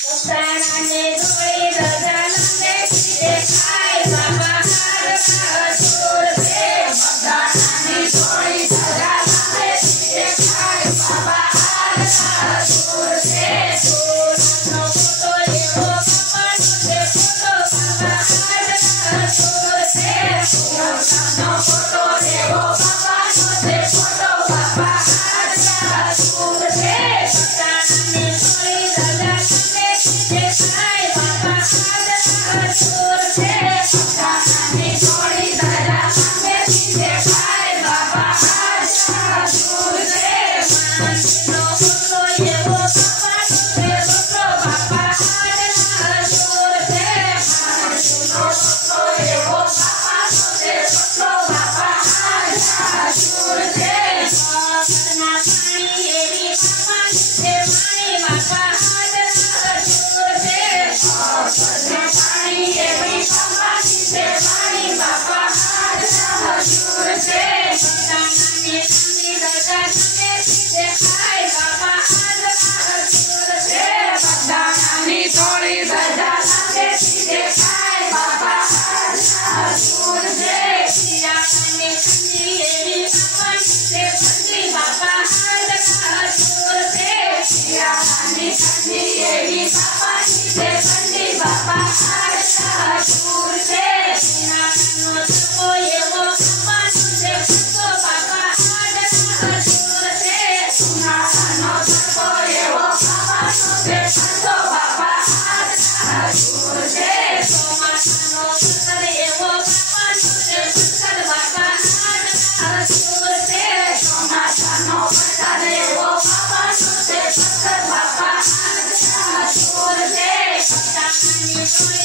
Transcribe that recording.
પોતાનાને જોડી રજાનંદે દેખાય બાબા હાર છોડશે પોતાનાને જોડી રજાનંદે દેખાય બાબા હાર છોડશે સોનાનો ફોટો લેવો બાપાનો તે ફોટો બાબા હાર છોડશે સોનાનો ફોટો લેવો બાપાનો તે ફોટો બાબા હાર છોડશે પોતાનાને જોડી રજાનંદે દેખાય બાબા હાર છોડશે પોતાનાને જોડી રજાનંદે દેખાય બાબા હાર છોડશે માનસીનો ફોટો લેવો બાપાનો તે ફોટો બાબા હાર છોડશે માનસીનો ફોટો લેવો બાપાનો તે ફોટો બાબા હાર છોડશે ઘરના પાણી એવી બાપાની તે પાણી બાબા હાર છોડશે ઘરના પાણી એવી બાપાની તે પાણી બાબા હાર છોડશે પોતાનાને ચાંદી રજાનંદે દેખાય બાબા હાર છોડશે પોતાનાની જોડી રજાનંદે દેખાય બાબા હાર છોડશે હીરાની ચાંદી એવી બાપાની તે ચાંદી બાબા હાર છોડશે હીરાની ચાંદી એવી બાપાની તે ચાંદી બાબા હાર છોડશે હીરાનો તકો એવો બાપાનો તે તકો બાબા હાર છોડશે સોનાનો તકો એવો બાપાનો તે તકો બાબા હાર છોડશે ચોમાસાનો પથ્થર એવો બાપાનો તે પથ્થર બાબા હાર છોડશે ચોમાસાનો પથ્થર એવો બાપાનો તે પથ્થર બાબા હાર છોડશે પોતાનાની